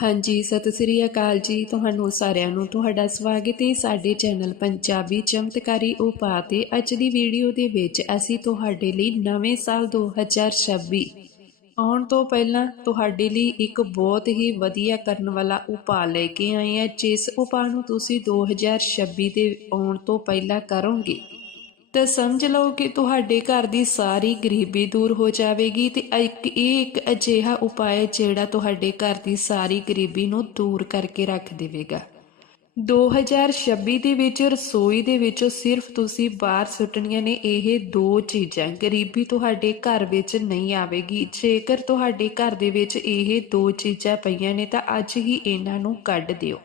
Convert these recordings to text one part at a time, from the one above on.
ਹਾਂਜੀ, ਸਤਿ ਸ੍ਰੀ ਅਕਾਲ ਜੀ ਤੁਹਾਨੂੰ ਸਾਰਿਆਂ ਨੂੰ। ਤੁਹਾਡਾ ਸਵਾਗਤ ਹੈ ਸਾਡੇ ਚੈਨਲ ਪੰਜਾਬੀ ਚਮਤਕਾਰੀ ਉਪਾਅ ਤੇ। ਅੱਜ ਦੀ ਵੀਡੀਓ ਦੇ ਵਿੱਚ ਅਸੀਂ ਤੁਹਾਡੇ ਲਈ ਨਵੇਂ ਸਾਲ 2026 ਆਉਣ ਤੋਂ ਪਹਿਲਾਂ ਤੁਹਾਡੇ ਲਈ ਇੱਕ ਬਹੁਤ ਹੀ ਵਧੀਆ ਕਰਨ ਵਾਲਾ ਉਪਾਅ ਲੈ ਕੇ ਆਏ ਹਾਂ, ਜਿਸ ਉਪਾਅ ਨੂੰ ਤੁਸੀਂ 2026 ਦੇ ਆਉਣ ਤੋਂ ਪਹਿਲਾਂ ਕਰੋਗੇ। ਤਾਂ ਸਮਝ ਲਓ ਕਿ ਤੁਹਾਡੇ ਘਰ ਦੀ ਸਾਰੀ ਗਰੀਬੀ ਦੂਰ ਹੋ ਜਾਵੇਗੀ ਤੇ ਇੱਕ, ਇਹ ਇੱਕ ਅਜਿਹਾ ਉਪਾਅ ਜਿਹੜਾ ਤੁਹਾਡੇ ਘਰ ਦੀ ਸਾਰੀ ਗਰੀਬੀ ਨੂੰ ਦੂਰ ਕਰਕੇ ਰੱਖ ਦੇਵੇਗਾ। 2026 ਦੇ ਵਿੱਚ ਰਸੋਈ ਦੇ ਵਿੱਚੋਂ ਸਿਰਫ ਤੁਸੀਂ ਬਾਹਰ ਸੁੱਟਣੀਆਂ ਨੇ, ਇਹ ਦੋ ਚੀਜ਼ਾਂ। ਗਰੀਬੀ ਤੁਹਾਡੇ ਘਰ ਵਿੱਚ ਨਹੀਂ ਆਵੇਗੀ। ਜੇਕਰ ਤੁਹਾਡੇ ਘਰ ਦੇ ਵਿੱਚ ਇਹ ਦੋ ਚੀਜ਼ਾਂ ਪਈਆਂ ਨੇ, ਤਾਂ ਅੱਜ ਹੀ ਇਹਨਾਂ ਨੂੰ ਕੱਢ ਦਿਓ।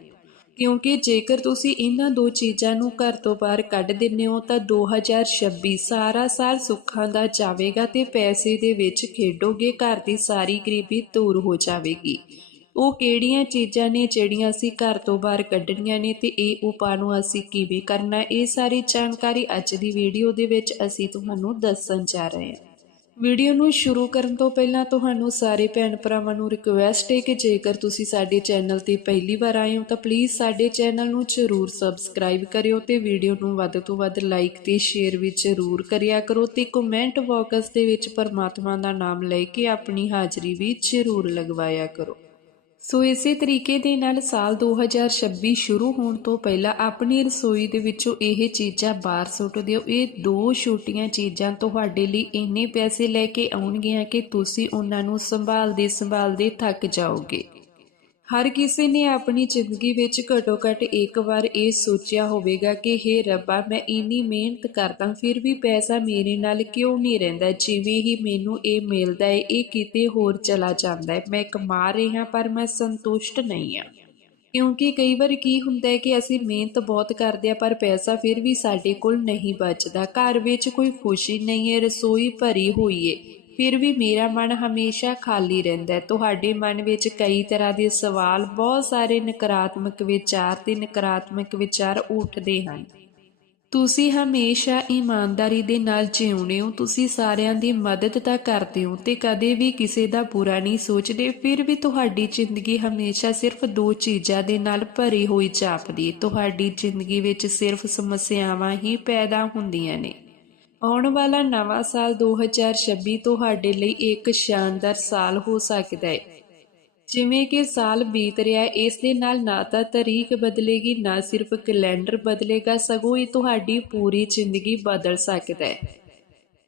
ਕਿਉਂਕਿ ਜੇਕਰ ਤੁਸੀਂ ਇਹਨਾਂ ਦੋ ਚੀਜ਼ਾਂ ਨੂੰ ਘਰ ਤੋਂ ਬਾਹਰ ਕੱਢ ਦਿੰਦੇ ਹੋ, ਤਾਂ 2026 ਸਾਰਾ ਸਾਲ ਸੁੱਖਾਂ ਦਾ ਜਾਵੇਗਾ ਤੇ ਪੈਸੇ ਦੇ ਵਿੱਚ ਖੇਡੋਗੇ, ਘਰ ਦੀ ਸਾਰੀ ਗਰੀਬੀ ਦੂਰ ਹੋ ਜਾਵੇਗੀ। ਉਹ ਕਿਹੜੀਆਂ ਚੀਜ਼ਾਂ ਨੇ ਜਿਹੜੀਆਂ ਅਸੀਂ ਘਰ ਤੋਂ ਬਾਹਰ ਕੱਢਣੀਆਂ ਨੇ ਤੇ ਇਹ ਉਪਾਅ ਨੂੰ ਅਸੀਂ ਕਿਵੇਂ ਕਰਨਾ? ਇਹ ਸਾਰੀ ਜਾਣਕਾਰੀ ਅੱਜ ਦੀ ਵੀਡੀਓ ਦੇ ਵਿੱਚ ਅਸੀਂ ਤੁਹਾਨੂੰ ਦੱਸਣ ਜਾ ਰਹੇ ਹਾਂ। ਵੀਡੀਓ ਨੂੰ ਸ਼ੁਰੂ ਕਰਨ ਤੋਂ ਪਹਿਲਾਂ ਤੁਹਾਨੂੰ ਸਾਰੇ ਭੈਣ ਭਰਾਵਾਂ ਨੂੰ ਰਿਕੁਐਸਟ ਹੈ ਕਿ ਜੇਕਰ ਤੁਸੀਂ ਸਾਡੇ ਚੈਨਲ ਤੇ ਪਹਿਲੀ ਵਾਰ ਆਏ ਹੋ ਤਾਂ ਪਲੀਜ਼ ਸਾਡੇ ਚੈਨਲ ਨੂੰ ਜ਼ਰੂਰ ਸਬਸਕ੍ਰਾਈਬ ਕਰਿਓ ਤੇ ਵੀਡੀਓ ਨੂੰ ਵੱਧ ਤੋਂ ਵੱਧ ਲਾਈਕ ਤੇ ਸ਼ੇਅਰ ਵੀ ਜ਼ਰੂਰ ਕਰਿਆ ਕਰੋ ਤੇ ਕਮੈਂਟ ਬਾਕਸ ਦੇ ਵਿੱਚ ਪਰਮਾਤਮਾ ਦਾ ਨਾਮ ਲੈ ਕੇ ਆਪਣੀ ਹਾਜ਼ਰੀ ਵੀ ਜ਼ਰੂਰ ਲਗਵਾਇਆ ਕਰੋ। ਸੋ ਇਸੇ ਤਰੀਕੇ ਦੇ ਨਾਲ ਸਾਲ 2026 ਸ਼ੁਰੂ ਹੋਣ ਤੋਂ ਪਹਿਲਾਂ ਆਪਣੀ ਰਸੋਈ ਦੇ ਵਿੱਚੋਂ ਇਹ ਚੀਜ਼ਾਂ ਬਾਹਰ ਸੁੱਟ ਦਿਓ। ਇਹ ਦੋ ਛੋਟੀਆਂ ਚੀਜ਼ਾਂ ਤੁਹਾਡੇ ਲਈ ਇੰਨੇ ਪੈਸੇ ਲੈ ਕੇ ਆਉਣਗੀਆਂ ਕਿ ਤੁਸੀਂ ਉਹਨਾਂ ਨੂੰ ਸੰਭਾਲਦੇ ਸੰਭਾਲਦੇ ਥੱਕ ਜਾਓਗੇ। ਹਰ ਕਿਸੇ ਨੇ ਆਪਣੀ ਜ਼ਿੰਦਗੀ ਵਿੱਚ ਘੱਟੋ ਘੱਟ ਇੱਕ ਵਾਰ ਇਹ ਸੋਚਿਆ ਹੋਵੇਗਾ ਕਿ, ਹੇ ਰੱਬਾ, ਮੈਂ ਇੰਨੀ ਮਿਹਨਤ ਕਰਦਾ, ਫਿਰ ਵੀ ਪੈਸਾ ਮੇਰੇ ਨਾਲ ਕਿਉਂ ਨਹੀਂ ਰਹਿੰਦਾ? ਜਿਵੇਂ ਹੀ ਮੈਨੂੰ ਇਹ ਮਿਲਦਾ ਹੈ, ਇਹ ਕਿਤੇ ਹੋਰ ਚਲਾ ਜਾਂਦਾ ਹੈ। ਮੈਂ ਕਮਾ ਰਿਹਾ, ਪਰ ਮੈਂ ਸੰਤੁਸ਼ਟ ਨਹੀਂ ਹਾਂ। ਕਿਉਂਕਿ ਕਈ ਵਾਰ ਕੀ ਹੁੰਦਾ ਹੈ ਕਿ ਅਸੀਂ ਮਿਹਨਤ ਬਹੁਤ ਕਰਦੇ ਆ ਪਰ ਪੈਸਾ ਫਿਰ ਵੀ ਸਾਡੇ ਕੋਲ ਨਹੀਂ ਬਚਦਾ। ਘਰ ਵਿੱਚ ਕੋਈ ਖੁਸ਼ੀ ਨਹੀਂ ਹੈ, ਰਸੋਈ ਭਰੀ ਹੋਈ ਹੈ। ਫਿਰ ਵੀ ਮੇਰਾ ਮਨ ਹਮੇਸ਼ਾ ਖਾਲੀ ਰਹਿੰਦਾ ਹੈ। ਤੁਹਾਡੇ ਮਨ ਵਿੱਚ ਕਈ ਤਰ੍ਹਾਂ ਦੇ ਸਵਾਲ, ਬਹੁਤ ਸਾਰੇ ਨਕਾਰਾਤਮਕ ਵਿਚਾਰ ਤੇ ਨਕਾਰਾਤਮਕ ਵਿਚਾਰ ਉੱਠਦੇ ਹਨ। ਤੁਸੀਂ ਹਮੇਸ਼ਾ ਇਮਾਨਦਾਰੀ ਦੇ ਨਾਲ ਜਿਉਂਦੇ ਹੋ, ਤੁਸੀਂ ਸਾਰਿਆਂ ਦੀ ਮਦਦ ਤਾਂ ਕਰਦੇ ਹੋ ਤੇ ਕਦੇ ਵੀ ਕਿਸੇ ਦਾ ਬੁਰਾ ਨਹੀਂ ਸੋਚਦੇ, ਫਿਰ ਵੀ ਤੁਹਾਡੀ ਜ਼ਿੰਦਗੀ ਹਮੇਸ਼ਾ ਸਿਰਫ ਦੋ ਚੀਜ਼ਾਂ ਦੇ ਨਾਲ ਭਰੀ ਹੋਈ ਜਾਪਦੀ ਤੁਹਾਡੀ ਜ਼ਿੰਦਗੀ ਵਿੱਚ ਸਿਰਫ ਸਮੱਸਿਆਵਾਂ ਹੀ ਪੈਦਾ ਹੁੰਦੀਆਂ ਨੇ। ਆਉਣ ਵਾਲਾ ਨਵਾਂ ਸਾਲ 2026 ਤੁਹਾਡੇ ਲਈ ਇੱਕ ਸ਼ਾਨਦਾਰ ਸਾਲ ਹੋ ਸਕਦਾ ਹੈ। ਜਿਵੇਂ ਕਿ ਸਾਲ ਬੀਤ ਰਿਹਾ, ਇਸ ਦੇ ਨਾਲ ਨਾ ਤਾਂ ਤਾਰੀਖ ਬਦਲੇਗੀ, ਨਾ ਸਿਰਫ ਕੈਲੰਡਰ ਬਦਲੇਗਾ, ਸਗੋਂ ਇਹ ਤੁਹਾਡੀ ਪੂਰੀ ਜ਼ਿੰਦਗੀ ਬਦਲ ਸਕਦਾ ਹੈ।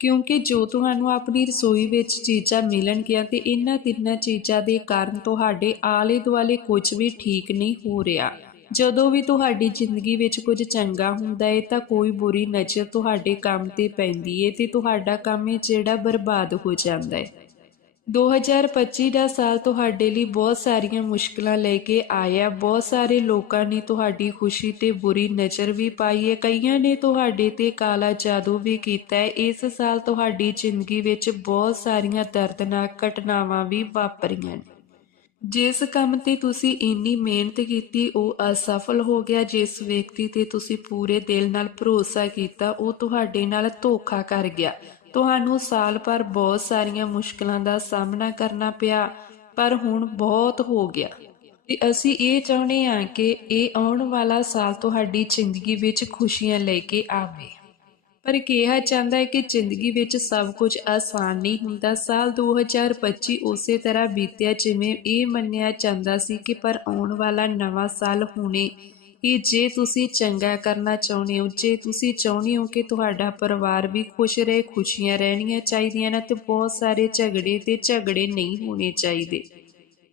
ਕਿਉਂਕਿ ਜੋ ਤੁਹਾਨੂੰ ਆਪਣੀ ਰਸੋਈ ਵਿੱਚ ਚੀਜ਼ਾਂ ਮਿਲਣਗੀਆਂ ਤੇ ਇਹਨਾਂ ਤਿੰਨਾਂ ਚੀਜ਼ਾਂ ਦੇ ਕਾਰਨ ਤੁਹਾਡੇ ਆਲੇ ਦੁਆਲੇ ਕੁਝ ਵੀ ਠੀਕ ਨਹੀਂ ਹੋ ਰਿਹਾ। ਜਦੋਂ ਵੀ ਤੁਹਾਡੀ ਜ਼ਿੰਦਗੀ ਵਿੱਚ ਕੁਝ ਚੰਗਾ ਹੁੰਦਾ ਹੈ ਤਾਂ ਕੋਈ ਬੁਰੀ ਨਜ਼ਰ ਤੁਹਾਡੇ ਕੰਮ ਤੇ ਪੈਂਦੀ ਹੈ ਤੇ ਤੁਹਾਡਾ ਕੰਮ ਹੈ ਜਿਹੜਾ ਬਰਬਾਦ ਹੋ ਜਾਂਦਾ ਹੈ 2025 ਦਾ ਸਾਲ ਤੁਹਾਡੇ ਲਈ ਬਹੁਤ ਸਾਰੀਆਂ ਮੁਸ਼ਕਲਾਂ ਲੈ ਕੇ ਆਇਆ। ਬਹੁਤ ਸਾਰੇ ਲੋਕਾਂ ਨੇ ਤੁਹਾਡੀ ਖੁਸ਼ੀ ਤੇ ਬੁਰੀ ਨਜ਼ਰ ਵੀ ਪਾਈ ਹੈ ਕਈਆਂ ਨੇ ਤੁਹਾਡੇ ਤੇ ਕਾਲਾ ਜਾਦੂ ਵੀ ਕੀਤਾ ਹੈ ਇਸ ਸਾਲ ਤੁਹਾਡੀ ਜ਼ਿੰਦਗੀ ਵਿੱਚ ਬਹੁਤ ਸਾਰੀਆਂ ਦਰਦਨਾਕ ਘਟਨਾਵਾਂ ਵੀ ਵਾਪਰੀਆਂ ਨੇ। ਜਿਸ ਕੰਮ ਤੇ ਤੁਸੀਂ ਇੰਨੀ ਮਿਹਨਤ ਕੀਤੀ, ਉਹ ਅਸਫਲ ਹੋ ਗਿਆ। ਜਿਸ ਵਿਅਕਤੀ ਤੇ ਤੁਸੀਂ ਪੂਰੇ ਦਿਲ ਨਾਲ ਭਰੋਸਾ ਕੀਤਾ, ਉਹ ਤੁਹਾਡੇ ਨਾਲ ਧੋਖਾ ਕਰ ਗਿਆ। ਤੁਹਾਨੂੰ ਸਾਲ ਭਰ ਬਹੁਤ ਸਾਰੀਆਂ ਮੁਸ਼ਕਲਾਂ ਦਾ ਸਾਹਮਣਾ ਕਰਨਾ ਪਿਆ, ਪਰ ਹੁਣ ਬਹੁਤ ਹੋ ਗਿਆ। ਤੇ ਅਸੀਂ ਇਹ ਚਾਹੁੰਦੇ ਹਾਂ ਕਿ ਇਹ ਆਉਣ ਵਾਲਾ ਸਾਲ ਤੁਹਾਡੀ ਜ਼ਿੰਦਗੀ ਵਿੱਚ ਖੁਸ਼ੀਆਂ ਲੈ ਕੇ ਆਵੇ। ਪਰ ਕਿਹਾ ਜਾਂਦਾ ਹੈ ਕਿ ਜ਼ਿੰਦਗੀ ਵਿੱਚ ਸਭ ਕੁਝ ਆਸਾਨ ਨਹੀਂ ਹੁੰਦਾ। ਸਾਲ 2025 ਉਸੇ ਤਰ੍ਹਾਂ ਬੀਤਿਆ ਜਿਵੇਂ ਇਹ ਮੰਨਿਆ ਜਾਂਦਾ ਸੀ ਕਿ ਪਰ ਆਉਣ ਵਾਲਾ ਨਵਾਂ ਸਾਲ ਹੁਣੇ ਇਹ ਜੇ ਤੁਸੀਂ ਚੰਗਾ ਕਰਨਾ ਚਾਹੁੰਦੇ ਹੋ, ਜੇ ਤੁਸੀਂ ਚਾਹੁੰਦੇ ਹੋ ਕਿ ਤੁਹਾਡਾ ਪਰਿਵਾਰ ਵੀ ਖੁਸ਼ ਰਹੇ, ਖੁਸ਼ੀਆਂ ਰਹਿਣੀਆਂ ਚਾਹੀਦੀਆਂ ਨੇ ਤੇ ਬਹੁਤ ਸਾਰੇ ਝਗੜੇ ਤੇ ਝਗੜੇ ਨਹੀਂ ਹੋਣੇ ਚਾਹੀਦੇ।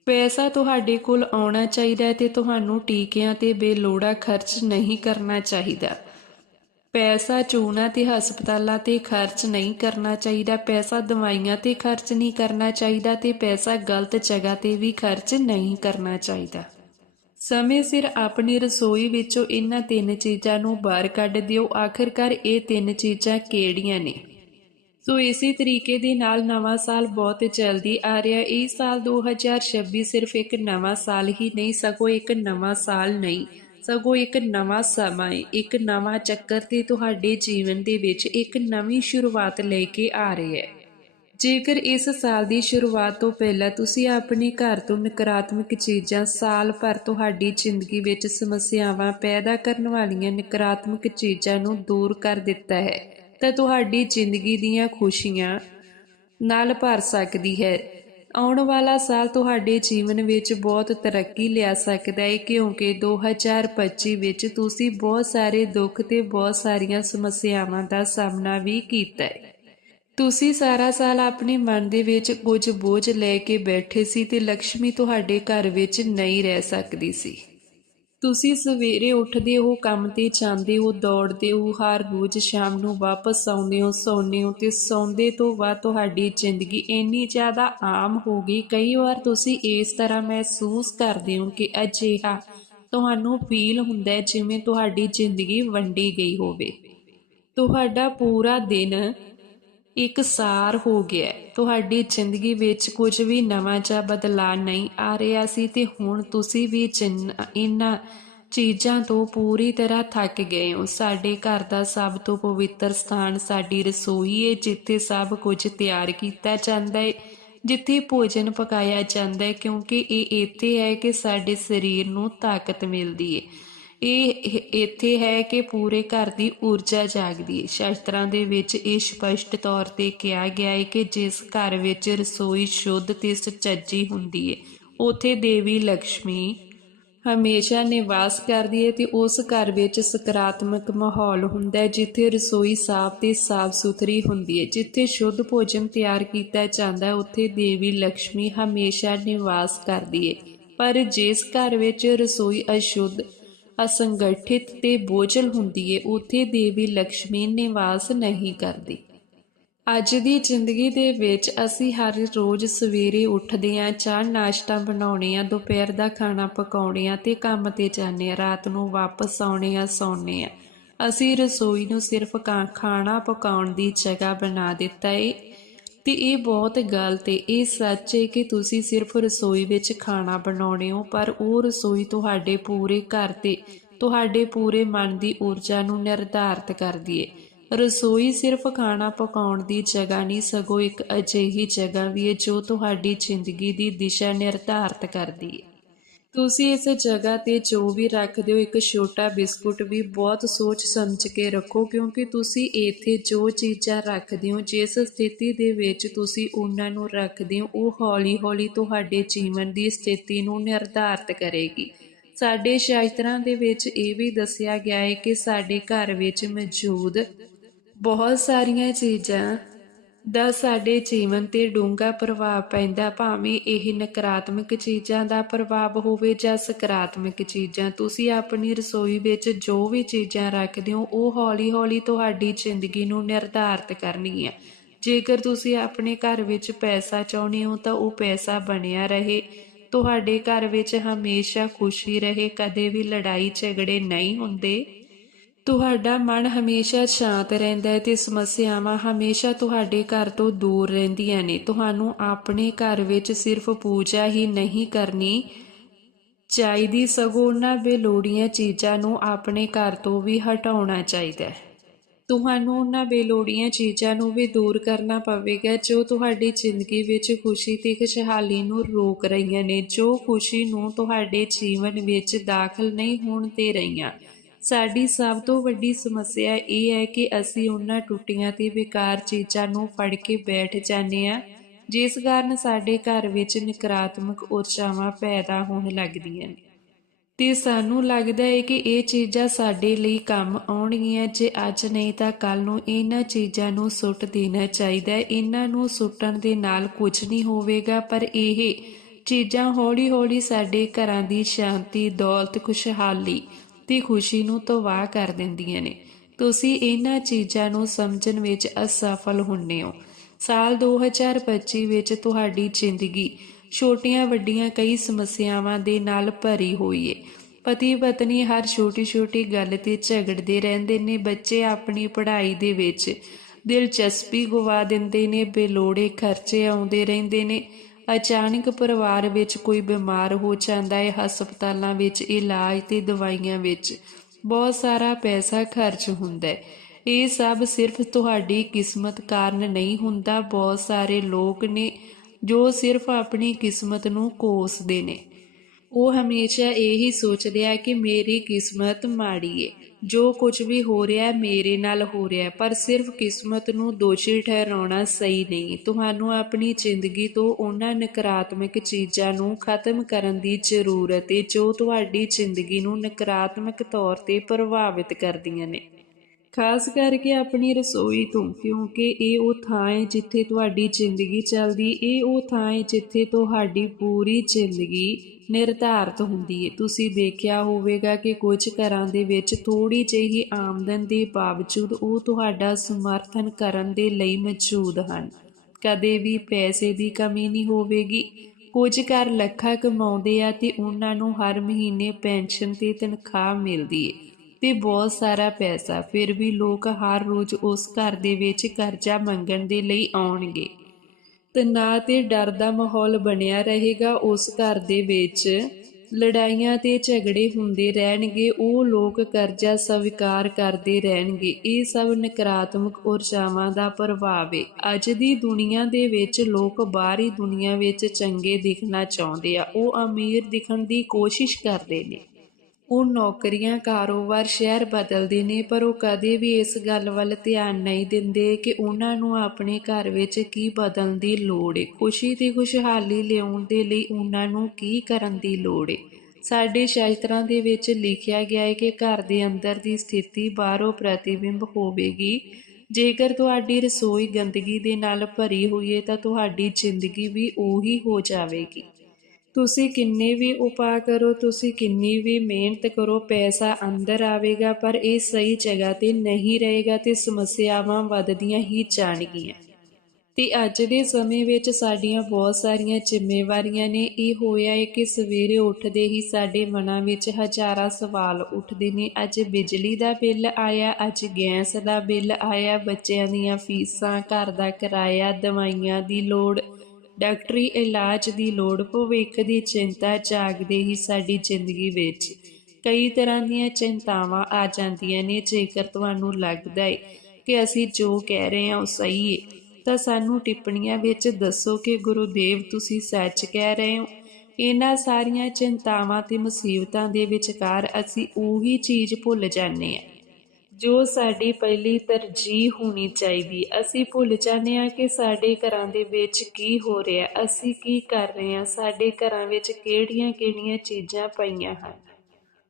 ਪੈਸਾ ਤੁਹਾਡੇ ਕੋਲ ਆਉਣਾ ਚਾਹੀਦਾ ਹੈ ਤੇ ਤੁਹਾਨੂੰ ਟੀਕਿਆਂ ਤੇ ਬੇਲੋੜਾ ਖਰਚ ਨਹੀਂ ਕਰਨਾ ਚਾਹੀਦਾ। ਪੈਸਾ ਚੂਨਾ ਤੇ ਹਸਪਤਾਲਾਂ ਤੇ ਖਰਚ ਨਹੀਂ ਕਰਨਾ ਚਾਹੀਦਾ, ਪੈਸਾ ਦਵਾਈਆਂ ਤੇ ਖਰਚ ਨਹੀਂ ਕਰਨਾ ਚਾਹੀਦਾ ਤੇ ਪੈਸਾ ਗਲਤ ਜਗ੍ਹਾ ਤੇ ਵੀ ਖਰਚ ਨਹੀਂ ਕਰਨਾ ਚਾਹੀਦਾ। ਸਮੇਂ ਸਿਰ ਆਪਣੀ ਰਸੋਈ ਵਿੱਚੋਂ ਇਹਨਾਂ ਤਿੰਨ ਚੀਜ਼ਾਂ ਨੂੰ ਬਾਹਰ ਕੱਢ ਦਿਓ। ਆਖਿਰਕਾਰ ਇਹ ਤਿੰਨ ਚੀਜ਼ਾਂ ਕਿਹੜੀਆਂ ਨੇ? ਸੋ ਇਸੇ ਤਰੀਕੇ ਦੇ ਨਾਲ ਨਵਾਂ ਸਾਲ ਬਹੁਤ ਜਲਦੀ ਆ ਰਿਹਾ। ਇਹ ਸਾਲ 2026 ਸਿਰਫ ਇੱਕ ਨਵਾਂ ਸਾਲ ਹੀ ਨਹੀਂ, ਸਗੋਂ ਇੱਕ ਨਵਾਂ ਸਾਲ ਨਹੀਂ। ਸਗੋਂ ਇੱਕ ਨਵਾਂ ਸਮਾਂ ਹੈ ਇੱਕ ਨਵਾਂ ਚੱਕਰ ਤੇ ਤੁਹਾਡੇ ਜੀਵਨ ਦੇ ਵਿੱਚ ਇੱਕ ਨਵੀਂ ਸ਼ੁਰੂਆਤ ਲੈ ਕੇ ਆ ਰਹੀ ਹੈ। ਜੇਕਰ ਇਸ ਸਾਲ ਦੀ ਸ਼ੁਰੂਆਤ ਤੋਂ ਪਹਿਲਾਂ ਤੁਸੀਂ ਆਪਣੇ ਘਰ ਤੋਂ ਨਕਾਰਾਤਮਕ ਚੀਜ਼ਾਂ ਸਾਲ ਭਰ ਤੁਹਾਡੀ ਜ਼ਿੰਦਗੀ ਵਿੱਚ ਸਮੱਸਿਆਵਾਂ ਪੈਦਾ ਕਰਨ ਵਾਲੀਆਂ ਨਕਾਰਾਤਮਕ ਚੀਜ਼ਾਂ ਨੂੰ ਦੂਰ ਕਰ ਦਿੱਤਾ ਹੈ, ਤਾਂ ਤੁਹਾਡੀ ਜ਼ਿੰਦਗੀ ਦੀਆਂ ਖੁਸ਼ੀਆਂ ਨਾਲ ਭਰ ਸਕਦੀ ਹੈ। ਆਉਣ ਵਾਲਾ ਸਾਲ ਤੁਹਾਡੇ ਜੀਵਨ ਵਿੱਚ ਬਹੁਤ ਤਰੱਕੀ ਲਿਆ ਸਕਦਾ ਹੈ, ਕਿਉਂਕਿ 2025 ਵਿੱਚ ਤੁਸੀਂ ਬਹੁਤ ਸਾਰੇ ਦੁੱਖ ਤੇ ਬਹੁਤ ਸਾਰੀਆਂ ਸਮੱਸਿਆਵਾਂ ਦਾ ਸਾਹਮਣਾ ਵੀ ਕੀਤਾ ਹੈ। ਤੁਸੀਂ ਸਾਰਾ ਸਾਲ ਆਪਣੇ ਮਨ ਦੇ ਵਿੱਚ ਕੁਝ ਬੋਝ ਲੈ ਕੇ ਬੈਠੇ ਸੀ ਤੇ ਲక్ష్ਮੀ ਤੁਹਾਡੇ ਘਰ ਵਿੱਚ ਨਹੀਂ ਰਹਿ ਸਕਦੀ ਸੀ। ਤੁਸੀਂ ਸਵੇਰੇ ਉੱਠਦੇ ਹੋ, ਕੰਮ ਤੇ ਜਾਂਦੇ ਹੋ, ਦੌੜਦੇ ਹੋ, ਹਰ ਰੋਜ਼ ਸ਼ਾਮ ਨੂੰ ਵਾਪਸ ਆਉਂਦੇ ਹੋ, ਸੌਂਦੇ ਹੋ ਤੇ ਸੌਂਦੇ ਤੋਂ ਬਾਅਦ ਤੁਹਾਡੀ ਜ਼ਿੰਦਗੀ ਇੰਨੀ ਜ਼ਿਆਦਾ ਆਮ ਹੋ ਗਈ। ਕਈ ਵਾਰ ਤੁਸੀਂ ਇਸ ਤਰ੍ਹਾਂ ਮਹਿਸੂਸ ਕਰਦੇ ਹੋ ਕਿ ਅਜਿਹਾ ਤੁਹਾਨੂੰ ਫੀਲ ਹੁੰਦਾ ਜਿਵੇਂ ਤੁਹਾਡੀ ਜ਼ਿੰਦਗੀ ਵੰਡੀ ਗਈ ਹੋਵੇ। ਤੁਹਾਡਾ ਪੂਰਾ ਦਿਨ ਇੱਕ ਸਾਰ ਹੋ ਗਿਆ। ਤੁਹਾਡੀ ਜ਼ਿੰਦਗੀ ਵਿੱਚ ਕੁਝ ਵੀ ਨਵਾਂ ਜਾਂ ਬਦਲਾਅ ਨਹੀਂ ਆ ਰਿਹਾ ਸੀ ਤੇ ਹੁਣ ਤੁਸੀਂ ਵੀ ਇਹਨਾਂ ਚੀਜ਼ਾਂ ਤੋਂ ਪੂਰੀ ਤਰ੍ਹਾਂ ਥੱਕ ਗਏ ਹੋ। ਸਾਡੇ ਘਰ ਦਾ ਸਭ ਤੋਂ ਪਵਿੱਤਰ ਸਥਾਨ ਸਾਡੀ ਰਸੋਈ ਹੈ ਜਿੱਥੇ ਸਭ ਕੁਝ ਤਿਆਰ ਕੀਤਾ ਜਾਂਦਾ ਹੈ ਜਿੱਥੇ ਭੋਜਨ ਪਕਾਇਆ ਜਾਂਦਾ ਹੈ ਕਿਉਂਕਿ ਇਹ ਇੱਥੇ ਹੈ ਕਿ ਸਾਡੇ ਸਰੀਰ ਨੂੰ ਤਾਕਤ ਮਿਲਦੀ ਹੈ ਇਹ ਇੱਥੇ ਹੈ ਕਿ ਪੂਰੇ ਘਰ ਦੀ ਊਰਜਾ ਜਾਗਦੀ ਹੈ। ਸ਼ਾਸਤਰਾਂ ਦੇ ਵਿੱਚ ਇਹ ਸਪਸ਼ਟ ਤੌਰ ਤੇ ਕਿਹਾ ਗਿਆ ਹੈ ਕਿ ਜਿਸ ਘਰ ਵਿੱਚ ਰਸੋਈ ਸ਼ੁੱਧ ਤੇ ਸੁਚੱਜੀ ਹੁੰਦੀ ਹੈ, ਉਥੇ ਦੇਵੀ ਲక్ష్ਮੀ ਹਮੇਸ਼ਾ ਨਿਵਾਸ ਕਰਦੀ ਹੈ ਤੇ ਉਸ ਘਰ ਵਿੱਚ ਸਕਾਰਾਤਮਕ ਮਾਹੌਲ ਹੁੰਦਾ ਹੈ, ਜਿੱਥੇ ਰਸੋਈ ਸਾਫ਼ ਤੇ ਸਾਫ਼ ਸੁਥਰੀ ਹੁੰਦੀ ਹੈ। ਜਿੱਥੇ ਸ਼ੁੱਧ ਭੋਜਨ ਤਿਆਰ ਕੀਤਾ ਜਾਂਦਾ ਹੈ, ਉੱਥੇ ਦੇਵੀ ਲక్ష్ਮੀ ਹਮੇਸ਼ਾ ਨਿਵਾਸ ਕਰਦੀ ਹੈ। ਪਰ ਜਿਸ ਘਰ ਵਿੱਚ ਰਸੋਈ ਅਸ਼ੁੱਧ ਅਸੰਗਠਿਤ ਤੇ ਬੋਝਲ ਹੁੰਦੀ ਹੈ ਉੱਥੇ ਦੇਵੀ ਲక్ష్ਮੀ ਨਿਵਾਸ ਨਹੀਂ ਕਰਦੀ। ਅੱਜ ਦੀ ਜ਼ਿੰਦਗੀ ਦੇ ਵਿੱਚ ਅਸੀਂ ਹਰ ਰੋਜ਼ ਸਵੇਰੇ ਉੱਠਦੇ ਆਂ, ਚਾਹ ਨਾਸ਼ਤਾ ਬਣਾਉਣੇ ਆ, ਦੁਪਹਿਰ ਦਾ ਖਾਣਾ ਪਕਾਉਣੇ ਆ ਤੇ ਕੰਮ ਤੇ ਜਾਂਦੇ ਆ, ਰਾਤ ਨੂੰ ਵਾਪਸ ਆਉਣੇ ਆ ਸੌਂਨੇ ਆ। ਅਸੀਂ ਰਸੋਈ ਨੂੰ ਸਿਰਫ ਕਾ- ਖਾਣਾ ਪਕਾਉਣ ਦੀ ਜਗ੍ਹਾ ਬਣਾ ਦਿੱਤਾ ਏ। ਤੇ ਇਹ ਬਹੁਤ ਗਲਤ ਏ ਇਹ ਸੱਚ ਹੈ ਕਿ ਤੁਸੀਂ ਸਿਰਫ ਰਸੋਈ ਵਿੱਚ ਖਾਣਾ ਬਣਾਉਣੇ ਹੋ, ਪਰ ਉਹ ਰਸੋਈ ਤੁਹਾਡੇ ਪੂਰੇ ਘਰ ਤੇ, ਤੁਹਾਡੇ ਪੂਰੇ ਮਨ ਦੀ ਊਰਜਾ ਨੂੰ ਨਿਰਧਾਰਤ ਕਰਦੀ ਹੈ ਰਸੋਈ ਸਿਰਫ ਖਾਣਾ ਪਕਾਉਣ ਦੀ ਜਗ੍ਹਾ ਨਹੀਂ, ਸਗੋਂ ਇੱਕ ਅਜਿਹੀ ਜਗ੍ਹਾ ਵੀ ਹੈ ਜੋ ਤੁਹਾਡੀ ਜ਼ਿੰਦਗੀ ਦੀ ਦਿਸ਼ਾ ਨਿਰਧਾਰਤ ਕਰਦੀ ਹੈ ਤੁਸੀਂ ਇਸ ਜਗ੍ਹਾ ਤੇ ਜੋ ਵੀ ਰੱਖਦੇ ਹੋ, ਇੱਕ ਛੋਟਾ ਬਿਸਕੁਟ ਵੀ ਬਹੁਤ ਸੋਚ ਸਮਝ ਕੇ ਰੱਖੋ, ਕਿਉਂਕਿ ਤੁਸੀਂ ਇੱਥੇ ਜੋ ਚੀਜ਼ਾਂ ਰੱਖਦੇ ਹੋ, ਜਿਸ ਸਥਿਤੀ ਦੇ ਵਿੱਚ ਤੁਸੀਂ ਉਹਨਾਂ ਨੂੰ ਰੱਖਦੇ ਹੋ, ਉਹ ਹੌਲੀ-ਹੌਲੀ ਤੁਹਾਡੇ ਜੀਵਨ ਦੀ ਸਥਿਤੀ ਨੂੰ ਨਿਰਧਾਰਤ ਕਰੇਗੀ। ਸਾਡੇ ਸ਼ਾਸਤਰਾਂ ਦੇ ਵਿੱਚ ਇਹ ਵੀ ਦੱਸਿਆ ਗਿਆ ਹੈ ਕਿ ਸਾਡੇ ਘਰ ਵਿੱਚ ਮੌਜੂਦ ਬਹੁਤ ਸਾਰੀਆਂ ਚੀਜ਼ਾਂ ਦਾ ਸਾਡੇ ਜੀਵਨ ਤੇ ਡੂੰਘਾ ਪ੍ਰਭਾਵ ਪੈਂਦਾ, ਭਾਵੇਂ ਇਹ ਨਕਾਰਾਤਮਕ ਚੀਜ਼ਾਂ ਦਾ ਪ੍ਰਭਾਵ ਹੋਵੇ ਜਾਂ ਸਕਾਰਾਤਮਕ ਚੀਜ਼ਾਂ। ਤੁਸੀਂ ਆਪਣੀ ਰਸੋਈ ਵਿੱਚ ਜੋ ਵੀ ਚੀਜ਼ਾਂ ਰੱਖਦੇ ਹੋ, ਉਹ ਹੌਲੀ-ਹੌਲੀ ਤੁਹਾਡੀ ਜ਼ਿੰਦਗੀ ਨੂੰ ਨਿਰਧਾਰਤ ਕਰਨਗੀਆਂ। ਜੇਕਰ ਤੁਸੀਂ ਆਪਣੇ ਘਰ ਵਿੱਚ ਪੈਸਾ ਚਾਹੁੰਦੇ ਹੋ, ਤਾਂ ਉਹ ਪੈਸਾ ਬਣਿਆ ਰਹੇ। ਤੁਹਾਡੇ ਘਰ ਵਿੱਚ ਹਮੇਸ਼ਾ ਖੁਸ਼ੀ ਰਹੇ, ਕਦੇ ਵੀ ਲੜਾਈ ਝਗੜੇ ਨਹੀਂ ਹੁੰਦੇ। ਤੁਹਾਡਾ ਮਨ ਹਮੇਸ਼ਾ ਸ਼ਾਂਤ ਰਹਿੰਦਾ ਹੈ ਤੇ ਸਮੱਸਿਆਵਾਂ ਹਮੇਸ਼ਾ ਤੁਹਾਡੇ ਘਰ ਤੋਂ ਦੂਰ ਰਹਿੰਦੀਆਂ ਨੇ। ਤੁਹਾਨੂੰ ਆਪਣੇ ਘਰ ਵਿੱਚ ਸਿਰਫ ਪੂਜਾ ਹੀ ਨਹੀਂ ਕਰਨੀ ਚਾਹੀਦੀ, ਸਗੋਂ ਉਹਨਾਂ ਬੇਲੋੜੀਆਂ ਚੀਜ਼ਾਂ ਨੂੰ ਆਪਣੇ ਘਰ ਤੋਂ ਵੀ ਹਟਾਉਣਾ ਚਾਹੀਦਾ ਹੈ। ਤੁਹਾਨੂੰ ਉਹਨਾਂ ਬੇਲੋੜੀਆਂ ਚੀਜ਼ਾਂ ਨੂੰ ਵੀ ਦੂਰ ਕਰਨਾ ਪਵੇਗਾ ਜੋ ਤੁਹਾਡੀ ਜ਼ਿੰਦਗੀ ਵਿੱਚ ਖੁਸ਼ੀ ਤੇ ਖੁਸ਼ਹਾਲੀ ਨੂੰ ਰੋਕ ਰਹੀਆਂ ਨੇ, ਜੋ ਖੁਸ਼ੀ ਨੂੰ ਤੁਹਾਡੇ ਜੀਵਨ ਵਿੱਚ ਦਾਖਲ ਨਹੀਂ ਹੋਣ ਦੇ ਰਹੀਆਂ। ਸਾਡੀ ਸਭ ਤੋਂ ਵੱਡੀ ਸਮੱਸਿਆ ਇਹ ਹੈ ਕਿ ਅਸੀਂ ਉਹਨਾਂ ਟੁੱਟੀਆਂ ਤੇ ਬੇਕਾਰ ਚੀਜ਼ਾਂ ਨੂੰ ਫੜ ਕੇ ਬੈਠ ਜਾਂਦੇ ਆ ਜਿਸ ਕਾਰਨ ਸਾਡੇ ਘਰ ਵਿੱਚ ਨਕਾਰਾਤਮਕ ਊਰਜਾਵਾਂ ਪੈਦਾ ਹੋਣ ਲੱਗਦੀਆਂ ਨੇ। ਤੇ ਸਾਨੂੰ ਲੱਗਦਾ ਹੈ ਕਿ ਇਹ ਚੀਜ਼ਾਂ ਸਾਡੇ ਲਈ ਕੰਮ ਆਉਣਗੀਆਂ ਜੇ ਅੱਜ ਨਹੀਂ ਤਾਂ ਕੱਲ ਨੂੰ ਇਹਨਾਂ ਚੀਜ਼ਾਂ ਨੂੰ ਸੁੱਟ ਦੇਣਾ ਚਾਹੀਦਾ ਹੈ। ਇਹਨਾਂ ਨੂੰ ਸੁੱਟਣ ਦੇ ਨਾਲ ਕੁਝ ਨਹੀਂ ਹੋਵੇਗਾ, ਪਰ ਇਹ ਚੀਜ਼ਾਂ ਹੌਲੀ-ਹੌਲੀ ਸਾਡੇ ਘਰਾਂ ਦੀ ਸ਼ਾਂਤੀ, ਦੌਲਤ, ਖੁਸ਼ਹਾਲੀ ਤੇ ਖੁਸ਼ੀ ਨੂੰ ਤਬਾਹ ਕਰ ਦਿੰਦੀਆਂ ਨੇ। ਤੁਸੀਂ ਇਹਨਾਂ ਚੀਜ਼ਾਂ ਨੂੰ ਸਮਝਣ ਵਿੱਚ ਅਸਫਲ ਹੁੰਨੇ ਹੋ। ਸਾਲ 2025 ਵਿੱਚ ਤੁਹਾਡੀ ਜ਼ਿੰਦਗੀ ਛੋਟੀਆਂ ਵੱਡੀਆਂ ਕਈ ਸਮੱਸਿਆਵਾਂ ਦੇ ਨਾਲ ਭਰੀ ਹੋਈ ਏ। ਪਤੀ ਪਤਨੀ ਹਰ ਛੋਟੀ-ਛੋਟੀ ਗੱਲ ਤੇ ਝਗੜਦੇ ਰਹਿੰਦੇ ਨੇ। ਬੱਚੇ ਆਪਣੀ ਪੜ੍ਹਾਈ ਦੇ ਵਿੱਚ ਦਿਲਚਸਪੀ ਗਵਾ ਦਿੰਦੇ ਨੇ। ਬੇਲੋੜੇ ਖਰਚੇ ਆਉਂਦੇ ਰਹਿੰਦੇ ਨੇ। ਅਚਾਨਕ ਪਰਿਵਾਰ ਵਿੱਚ ਕੋਈ ਬਿਮਾਰ ਹੋ ਜਾਂਦਾ ਹੈ, ਹਸਪਤਾਲਾਂ ਵਿੱਚ, ਇਲਾਜ ਤੇ ਦਵਾਈਆਂ ਵਿੱਚ ਬਹੁਤ ਸਾਰਾ ਪੈਸਾ ਖਰਚ ਹੁੰਦਾ ਹੈ। ਇਹ ਸਭ ਸਿਰਫ ਤੁਹਾਡੀ ਕਿਸਮਤ ਕਾਰਨ ਨਹੀਂ ਹੁੰਦਾ। ਬਹੁਤ ਸਾਰੇ ਲੋਕ ਨੇ ਜੋ ਸਿਰਫ ਆਪਣੀ ਕਿਸਮਤ ਨੂੰ ਕੋਸਦੇ ਨੇ। ਉਹ ਹਮੇਸ਼ਾ ਇਹੀ ਸੋਚਦੇ ਆ ਕਿ ਮੇਰੀ ਕਿਸਮਤ ਮਾੜੀ ਏ। ਜੋ ਕੁਝ ਵੀ ਹੋ ਰਿਹਾ ਹੈ, ਮੇਰੇ ਨਾਲ ਹੋ ਰਿਹਾ ਹੈ। ਪਰ ਸਿਰਫ ਕਿਸਮਤ ਨੂੰ ਦੋਸ਼ੀ ਠਹਿਰਾਉਣਾ ਸਹੀ ਨਹੀਂ ਤੁਹਾਨੂੰ ਆਪਣੀ ਜ਼ਿੰਦਗੀ ਤੋਂ ਉਹਨਾਂ ਨਕਾਰਾਤਮਕ ਚੀਜ਼ਾਂ ਨੂੰ ਖਤਮ ਕਰਨ ਦੀ ਜ਼ਰੂਰਤ ਹੈ ਜੋ ਤੁਹਾਡੀ ਜ਼ਿੰਦਗੀ ਨੂੰ ਨਕਾਰਾਤਮਕ ਤੌਰ ਤੇ ਪ੍ਰਭਾਵਿਤ ਕਰਦੀਆਂ ਨੇ ਖਾਸ ਕਰਕੇ ਆਪਣੀ ਰਸੋਈ ਤੋਂ, ਕਿਉਂਕਿ ਇਹ ਉਹ ਥਾਂ ਹੈ ਜਿੱਥੇ ਤੁਹਾਡੀ ਜ਼ਿੰਦਗੀ ਚੱਲਦੀ ਇਹ ਉਹ ਥਾਂ ਹੈ ਜਿੱਥੇ ਤੁਹਾਡੀ ਪੂਰੀ ਜ਼ਿੰਦਗੀ ਨਿਰਧਾਰਤ ਹੁੰਦੀ ਹੈ। ਤੁਸੀਂ ਦੇਖਿਆ ਹੋਵੇਗਾ ਕਿ ਕੁਝ ਘਰਾਂ ਦੇ ਵਿੱਚ ਥੋੜੀ ਜਿਹੀ ਆਮਦਨ ਦੇ ਬਾਵਜੂਦ ਉਹ ਤੁਹਾਡਾ ਸਮਰਥਨ ਕਰਨ ਦੇ ਲਈ ਮੌਜੂਦ ਹਨ। ਕਦੇ ਵੀ ਪੈਸੇ ਦੀ ਕਮੀ ਨਹੀਂ ਹੋਵੇਗੀ। ਕੁਝ ਘਰ ਲੱਖਾਂ ਕਮਾਉਂਦੇ ਆ ਤੇ ਉਹਨਾਂ ਨੂੰ ਹਰ ਮਹੀਨੇ ਪੈਨਸ਼ਨ ਤੇ ਤਨਖਾਹ ਮਿਲਦੀ ਹੈ। ਤੇ ਬਹੁਤ ਸਾਰਾ ਪੈਸਾ। ਫਿਰ ਵੀ ਲੋਕ ਹਰ ਰੋਜ਼ ਉਸ ਘਰ ਦੇ ਵਿੱਚ ਕਰਜ਼ਾ ਮੰਗਣ ਦੇ ਲਈ ਆਉਣਗੇ। ਤਣਾਅ ਤੇ ਡਰ ਦਾ ਮਾਹੌਲ ਬਣਿਆ ਰਹੇਗਾ। ਉਸ ਘਰ ਦੇ ਵਿੱਚ ਲੜਾਈਆਂ ਤੇ ਝਗੜੇ ਹੁੰਦੇ ਰਹਿਣਗੇ। ਉਹ ਲੋਕ ਕਰਜ਼ਾ ਸਵੀਕਾਰ ਕਰਦੇ ਰਹਿਣਗੇ। ਇਹ ਸਭ ਨਕਾਰਾਤਮਕ ਊਰਜਾਵਾਂ ਦਾ ਪ੍ਰਭਾਵ ਹੈ ਅੱਜ ਦੀ ਦੁਨੀਆ ਦੇ ਵਿੱਚ ਲੋਕ ਬਾਹਰੀ ਦੁਨੀਆ ਵਿੱਚ ਚੰਗੇ ਦਿਖਣਾ ਚਾਹੁੰਦੇ ਆ। ਉਹ ਅਮੀਰ ਦਿਖਣ ਦੀ ਕੋਸ਼ਿਸ਼ ਕਰਦੇ ਨੇ। ਉਹ ਨੌਕਰੀਆਂ ਕਾਰੋਬਾਰ ਸ਼ਹਿਰ ਬਦਲਦੇ ਨੇ, ਪਰ ਉਹ ਕਦੇ ਵੀ ਇਸ ਗੱਲ ਵੱਲ ਧਿਆਨ ਨਹੀਂ ਦਿੰਦੇ ਕਿ ਉਹਨਾਂ ਨੂੰ ਆਪਣੇ ਘਰ ਵਿੱਚ ਕੀ ਬਦਲਣ ਦੀ ਲੋੜ ਏ। ਖੁਸ਼ੀ ਤੇ ਖੁਸ਼ਹਾਲੀ ਲਿਆਉਣ ਦੇ ਲਈ ਉਹਨਾਂ ਨੂੰ ਕੀ ਕਰਨ ਦੀ ਲੋੜ ਏ? ਸਾਡੇ ਸ਼ਾਸਤਰਾਂ ਦੇ ਵਿੱਚ ਲਿਖਿਆ ਗਿਆ ਹੈ ਕਿ ਘਰ ਦੇ ਅੰਦਰ ਦੀ ਸਥਿਤੀ ਬਾਹਰੋਂ ਪ੍ਰਤੀਬਿੰਬ ਹੋਵੇਗੀ। ਜੇਕਰ ਤੁਹਾਡੀ ਰਸੋਈ ਗੰਦਗੀ ਦੇ ਨਾਲ ਭਰੀ ਹੋਈ ਹੈ ਤਾਂ ਤੁਹਾਡੀ ਜ਼ਿੰਦਗੀ ਵੀ ਉਹੀ ਹੋ ਜਾਵੇਗੀ। ਤੁਸੀਂ ਕਿੰਨੇ ਵੀ ਉਪਾਅ ਕਰੋ, ਤੁਸੀਂ ਕਿੰਨੀ ਵੀ ਮਿਹਨਤ ਕਰੋ, ਪੈਸਾ ਅੰਦਰ ਆਵੇਗਾ, ਪਰ ਇਹ ਸਹੀ ਜਗ੍ਹਾ ਤੇ ਨਹੀਂ ਰਹੇਗਾ ਤੇ ਸਮੱਸਿਆਵਾਂ ਵੱਧਦੀਆਂ ਹੀ ਜਾਣਗੀਆਂ। ਤੇ ਅੱਜ ਦੇ ਸਮੇਂ ਵਿੱਚ ਸਾਡੀਆਂ ਬਹੁਤ ਸਾਰੀਆਂ ਜ਼ਿੰਮੇਵਾਰੀਆਂ ਨੇ। ਇਹ ਹੋਇਆ ਹੈ ਕਿ ਸਵੇਰੇ ਉੱਠਦੇ ਹੀ ਸਾਡੇ ਮਨਾਂ ਵਿੱਚ ਹਜ਼ਾਰਾਂ ਸਵਾਲ ਉੱਠਦੇ ਨੇ। ਅੱਜ ਬਿਜਲੀ ਦਾ ਬਿੱਲ ਆਇਆ, ਅੱਜ ਗੈਸ ਦਾ ਬਿੱਲ ਆਇਆ, ਬੱਚਿਆਂ ਦੀਆਂ ਫੀਸਾਂ, ਘਰ ਦਾ ਕਿਰਾਇਆ, ਦਵਾਈਆਂ ਦੀ ਲੋੜ ਡਾਕਟਰੀ ਇਲਾਜ ਦੀ ਲੋੜ ਭਵਿੱਖ ਦੀ ਚਿੰਤਾ ਜਾਗਦੇ ਹੀ ਸਾਡੀ ਜ਼ਿੰਦਗੀ ਵਿੱਚ ਕਈ ਤਰ੍ਹਾਂ ਦੀਆਂ ਚਿੰਤਾਵਾਂ ਆ ਜਾਂਦੀਆਂ ਨੇ। ਜੇਕਰ ਤੁਹਾਨੂੰ ਲੱਗਦਾ ਹੈ ਕਿ ਅਸੀਂ ਜੋ ਕਹਿ ਰਹੇ ਹਾਂ ਉਹ ਸਹੀ ਹੈ ਤਾਂ ਸਾਨੂੰ ਟਿੱਪਣੀਆਂ ਵਿੱਚ ਦੱਸੋ ਕਿ ਗੁਰੂਦੇਵ ਤੁਸੀਂ ਸੱਚ ਕਹਿ ਰਹੇ ਹੋ। ਇਹਨਾਂ ਸਾਰੀਆਂ ਚਿੰਤਾਵਾਂ ਤੇ ਮੁਸੀਬਤਾਂ ਦੇ ਵਿਚਕਾਰ ਅਸੀਂ ਉਹੀ ਚੀਜ਼ ਭੁੱਲ ਜਾਂਦੇ ਹਾਂ। ਜੋ ਸਾਡੀ ਪਹਿਲੀ ਤਰਜੀਹ ਹੋਣੀ ਚਾਹੀਦੀ। ਅਸੀਂ ਭੁੱਲ ਜਾਂਦੇ ਹਾਂ ਕਿ ਸਾਡੇ ਘਰਾਂ ਦੇ ਵਿੱਚ ਕੀ ਹੋ ਰਿਹਾ ਅਸੀਂ ਕੀ ਕਰ ਰਹੇ ਹਾਂ? ਸਾਡੇ ਘਰਾਂ ਵਿੱਚ ਕਿਹੜੀਆਂ-ਕਿਹੜੀਆਂ ਚੀਜ਼ਾਂ ਪਈਆਂ ਹਨ?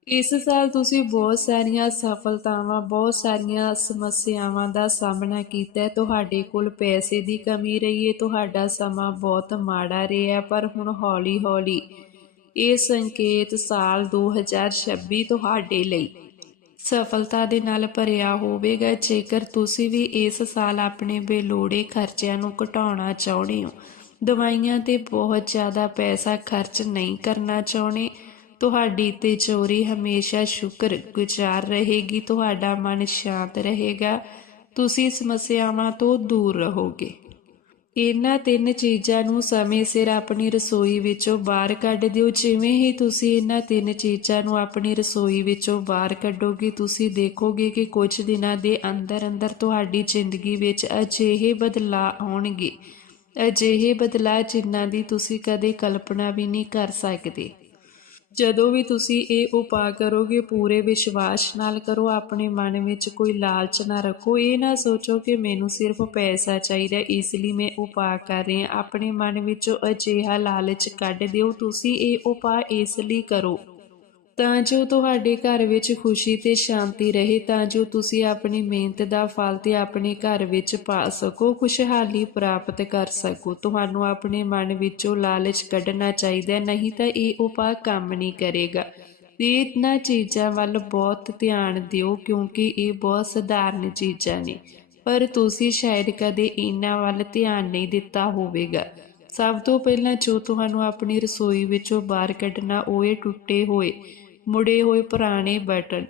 ਇਸ ਸਾਲ ਤੁਸੀਂ ਬਹੁਤ ਸਾਰੀਆਂ ਸਫਲਤਾਵਾਂ, ਬਹੁਤ ਸਾਰੀਆਂ ਸਮੱਸਿਆਵਾਂ ਦਾ ਸਾਹਮਣਾ ਕੀਤਾ ਤੁਹਾਡੇ ਕੋਲ ਪੈਸੇ ਦੀ ਕਮੀ ਰਹੀ ਹੈ। ਤੁਹਾਡਾ ਸਮਾਂ ਬਹੁਤ ਮਾੜਾ ਰਿਹਾ ਪਰ ਹੁਣ ਹੌਲੀ-ਹੌਲੀ ਇਹ ਸੰਕੇਤ ਸਾਲ 2026 ਤੁਹਾਡੇ ਲਈ ਸਫਲਤਾ ਦੇ ਨਾਲ ਭਰਿਆ ਹੋਵੇਗਾ, ਜੇਕਰ ਤੁਸੀਂ ਵੀ ਇਸ ਸਾਲ ਆਪਣੇ ਬੇਲੋੜੇ ਖਰਚਿਆਂ ਨੂੰ ਘਟਾਉਣਾ ਚਾਹੁੰਦੇ ਹੋ। ਦਵਾਈਆਂ ਤੇ ਬਹੁਤ ਜ਼ਿਆਦਾ ਪੈਸਾ ਖਰਚ ਨਹੀਂ ਕਰਨਾ ਚਾਹੁੰਦੇ। ਤੁਹਾਡੀ ਤਿਜੋਰੀ ਹਮੇਸ਼ਾ ਸ਼ੁਕਰ ਗੁਜ਼ਾਰ ਰਹੇਗੀ, ਤੁਹਾਡਾ ਮਨ ਸ਼ਾਂਤ ਰਹੇਗਾ। ਤੁਸੀਂ ਸਮੱਸਿਆਵਾਂ ਤੋਂ ਦੂਰ ਰਹੋਗੇ। ਇਹਨਾਂ ਤਿੰਨ ਚੀਜ਼ਾਂ ਨੂੰ ਸਮੇਂ ਸਿਰ ਆਪਣੀ ਰਸੋਈ ਵਿੱਚੋਂ ਬਾਹਰ ਕੱਢ ਦਿਓ। ਜਿਵੇਂ ਹੀ ਤੁਸੀਂ ਇਹਨਾਂ ਤਿੰਨ ਚੀਜ਼ਾਂ ਨੂੰ ਆਪਣੀ ਰਸੋਈ ਵਿੱਚੋਂ ਬਾਹਰ ਕੱਢੋਗੇ, ਤੁਸੀਂ ਦੇਖੋਗੇ ਕਿ ਕੁਝ ਦਿਨਾਂ ਦੇ ਅੰਦਰ ਅੰਦਰ ਤੁਹਾਡੀ ਜ਼ਿੰਦਗੀ ਵਿੱਚ ਅਜਿਹੇ ਬਦਲਾਅ ਆਉਣਗੇ। ਅਜਿਹੇ ਬਦਲਾਅ ਜਿਨ੍ਹਾਂ ਦੀ ਤੁਸੀਂ ਕਦੇ ਕਲਪਨਾ ਵੀ ਨਹੀਂ ਕਰ ਸਕਦੇ। ਜਦੋਂ ਵੀ ਤੁਸੀਂ ਇਹ ਉਪਾਅ ਕਰੋਗੇ, ਪੂਰੇ ਵਿਸ਼ਵਾਸ ਨਾਲ ਕਰੋ, ਆਪਣੇ ਮਨ ਵਿੱਚ ਕੋਈ ਲਾਲਚ ਨਾ ਰੱਖੋ। ਇਹ ਨਾ ਸੋਚੋ ਕਿ ਮੈਨੂੰ ਸਿਰਫ ਪੈਸਾ ਚਾਹੀਦਾ, ਇਸ ਲਈ ਮੈਂ ਉਪਾਅ ਕਰ ਰਹੀ ਹਾਂ। ਆਪਣੇ ਮਨ ਵਿੱਚੋਂ ਅਜਿਹਾ ਲਾਲਚ ਕੱਢ ਦਿਓ, ਤੁਸੀਂ ਇਹ ਉਪਾਅ ਇਸ ਲਈ ਕਰੋ। ਤਾਂ ਜੋ ਤੁਹਾਡੇ ਘਰ ਵਿੱਚ ਖੁਸ਼ੀ ਤੇ ਸ਼ਾਂਤੀ ਰਹੇ, ਤਾਂ ਜੋ ਤੁਸੀਂ ਆਪਣੀ ਮਿਹਨਤ ਦਾ ਫਲ ਤੇ ਆਪਣੇ ਘਰ ਵਿੱਚ ਪਾ ਸਕੋ, ਖੁਸ਼ਹਾਲੀ ਪ੍ਰਾਪਤ ਕਰ ਸਕੋ। ਤੁਹਾਨੂੰ ਆਪਣੇ ਮਨ ਵਿੱਚੋਂ ਲਾਲਚ ਕੱਢਣਾ ਚਾਹੀਦਾ, ਨਹੀਂ ਤਾਂ ਇਹ ਉਪਾਅ ਕੰਮ ਨਹੀਂ ਕਰੇਗਾ। ਤੇ ਇਹਨਾਂ ਚੀਜ਼ਾਂ ਵੱਲ ਬਹੁਤ ਧਿਆਨ ਦਿਓ, ਕਿਉਂਕਿ ਇਹ ਬਹੁਤ ਸਧਾਰਨ ਚੀਜ਼ਾਂ ਨੇ। ਪਰ ਤੁਸੀਂ ਸ਼ਾਇਦ ਕਦੇ ਇਹਨਾਂ ਵੱਲ ਧਿਆਨ ਨਹੀਂ ਦਿੱਤਾ ਹੋਵੇਗਾ। ਸਭ ਤੋਂ ਪਹਿਲਾਂ ਜੋ ਤੁਹਾਨੂੰ ਆਪਣੀ ਰਸੋਈ ਵਿੱਚੋਂ ਬਾਹਰ ਕੱਢਣਾ, ਉਹ ਇਹ ਟੁੱਟੇ ਹੋਏ ਮੁੜੇ ਹੋਏ ਪੁਰਾਣੇ ਬਟਨ।